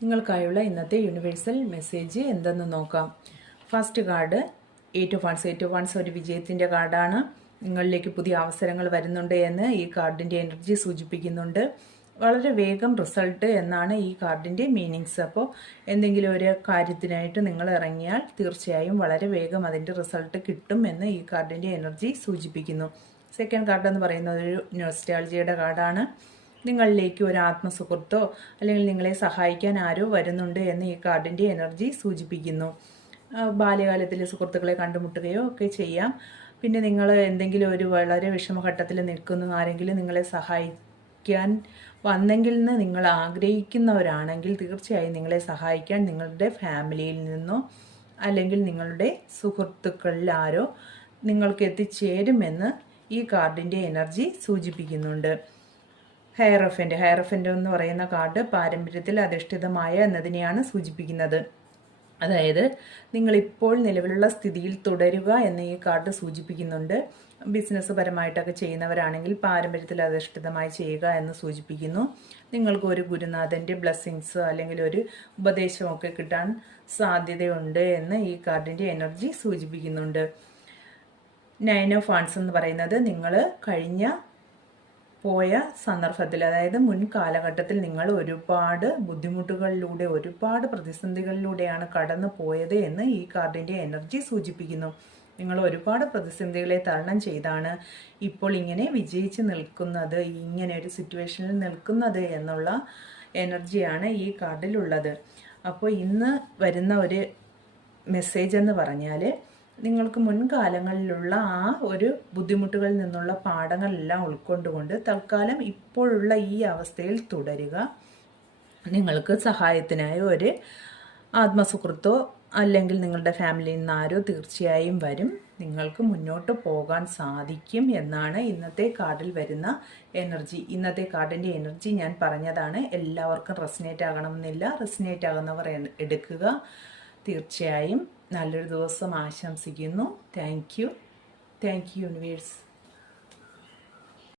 നിങ്ങൾക്കായുള്ള ഇന്നത്തെ universal message എന്തെന്ന് നോക്കാം. First card 8 of ones. 8 of ones ഒരു വിജയത്തിൻ്റെ കാർഡാണ്. നിങ്ങളിലേക്ക് പുതിയ അവസരങ്ങൾ വരുന്നുണ്ട് എന്ന് ഈ കാർഡിൻ്റെ എനർജി സൂചിപ്പിക്കുന്നുണ്ട്. വളരെ വേഗം റിസൾട്ട് എന്നാണ് ഈ കാർഡിൻ്റെ മീനിങ്സ്. അപ്പോൾ എന്തെങ്കിലും ഒരു കാര്യത്തിനായിട്ട് നിങ്ങൾ ഇറങ്ങിയാൽ തീർച്ചയായും വളരെ വേഗം അതിൻ്റെ റിസൾട്ട് കിട്ടും എന്ന് ഈ കാർഡിൻ്റെ എനർജി സൂചിപ്പിക്കുന്നു. സെക്കൻഡ് കാർഡ് എന്ന് പറയുന്നത് ഒരു നൊസ്റ്റാൾജിയുടെ കാർഡാണ്. നിങ്ങളിലേക്ക് ഒരു ആത്മസുഹൃത്തോ അല്ലെങ്കിൽ നിങ്ങളെ സഹായിക്കാൻ ആരോ വരുന്നുണ്ട് എന്ന് ഈ കാർഡിൻ്റെ എനർജി സൂചിപ്പിക്കുന്നു. ബാല്യകാലത്തിലെ സുഹൃത്തുക്കളെ കണ്ടുമുട്ടുകയോ ഒക്കെ ചെയ്യാം. പിന്നെ നിങ്ങൾ എന്തെങ്കിലും ഒരു വളരെ വിഷമഘട്ടത്തിൽ നിൽക്കുന്നു, ആരെങ്കിലും നിങ്ങളെ സഹായിക്കാൻ വന്നെങ്കിൽ എന്ന് നിങ്ങൾ ആഗ്രഹിക്കുന്നവരാണെങ്കിൽ തീർച്ചയായും നിങ്ങളെ സഹായിക്കാൻ നിങ്ങളുടെ ഫാമിലിയിൽ നിന്നോ അല്ലെങ്കിൽ നിങ്ങളുടെ സുഹൃത്തുക്കളിൽ ആരോ നിങ്ങൾക്ക് എത്തിച്ചേരുമെന്ന് ഈ കാർഡിൻ്റെ എനർജി സൂചിപ്പിക്കുന്നുണ്ട്. ഹയറഫൻ്റ് എന്ന് പറയുന്ന കാർഡ് പാരമ്പര്യത്തിൽ അധിഷ്ഠിതമായ എന്നതിനെയാണ് സൂചിപ്പിക്കുന്നത്. അതായത് നിങ്ങളിപ്പോൾ നിലവിലുള്ള സ്ഥിതിയിൽ തുടരുക എന്ന് ഈ കാർഡ് സൂചിപ്പിക്കുന്നുണ്ട്. ബിസിനസ് പരമായിട്ടൊക്കെ ചെയ്യുന്നവരാണെങ്കിൽ പാരമ്പര്യത്തിൽ അധിഷ്ഠിതമായി ചെയ്യുക എന്ന് സൂചിപ്പിക്കുന്നു. നിങ്ങൾക്ക് ഒരു ഗുരുനാഥൻ്റെ ബ്ലെസ്സിങ്സ് അല്ലെങ്കിൽ ഒരു ഉപദേശമൊക്കെ കിട്ടാൻ സാധ്യതയുണ്ട് എന്ന് ഈ കാർഡിൻ്റെ എനർജി സൂചിപ്പിക്കുന്നുണ്ട്. 9 ഓഫ് വൺസ് എന്ന് പറയുന്നത് നിങ്ങൾ കഴിഞ്ഞ പോയ സന്ദർഭത്തിൽ, അതായത് മുൻ കാലഘട്ടത്തിൽ നിങ്ങൾ ഒരുപാട് ബുദ്ധിമുട്ടുകളിലൂടെ ഒരുപാട് പ്രതിസന്ധികളിലൂടെയാണ് കടന്നു പോയത് എന്ന് ഈ കാർഡിൻ്റെ എനർജി സൂചിപ്പിക്കുന്നു. നിങ്ങൾ ഒരുപാട് പ്രതിസന്ധികളെ തരണം ചെയ്താണ് ഇപ്പോൾ ഇങ്ങനെ വിജയിച്ച് നിൽക്കുന്നത്, ഇങ്ങനെ ഒരു സിറ്റുവേഷനിൽ നിൽക്കുന്നത് എന്നുള്ള എനർജിയാണ് ഈ കാർഡിലുള്ളത്. അപ്പോൾ ഇന്ന് വരുന്ന ഒരു മെസ്സേജ് എന്ന് പറഞ്ഞാൽ നിങ്ങൾക്ക് മുൻകാലങ്ങളിലുള്ള ആ ഒരു ബുദ്ധിമുട്ടുകളിൽ നിന്നുള്ള പാഠങ്ങളെല്ലാം ഉൾക്കൊണ്ടുകൊണ്ട് തൽക്കാലം ഇപ്പോഴുള്ള ഈ അവസ്ഥയിൽ തുടരുക. നിങ്ങൾക്ക് സഹായത്തിനായി ഒരു ആത്മസുഹൃത്തോ അല്ലെങ്കിൽ നിങ്ങളുടെ ഫാമിലിയിൽ നിന്ന് ആരോ തീർച്ചയായും വരും. നിങ്ങൾക്ക് മുന്നോട്ട് പോകാൻ സാധിക്കും എന്നാണ് ഇന്നത്തെ കാർഡിൽ വരുന്ന എനർജി. ഇന്നത്തെ കാർഡിൻ്റെ എനർജി ഞാൻ പറഞ്ഞതാണ്. എല്ലാവർക്കും റെസനേറ്റ് ആകണമെന്നില്ല. റെസനേറ്റ് ആകുന്നവർ എടുക്കുക. തീർച്ചയായും നല്ലൊരു ദിവസം ആശംസിക്കുന്നു. Thank you universe.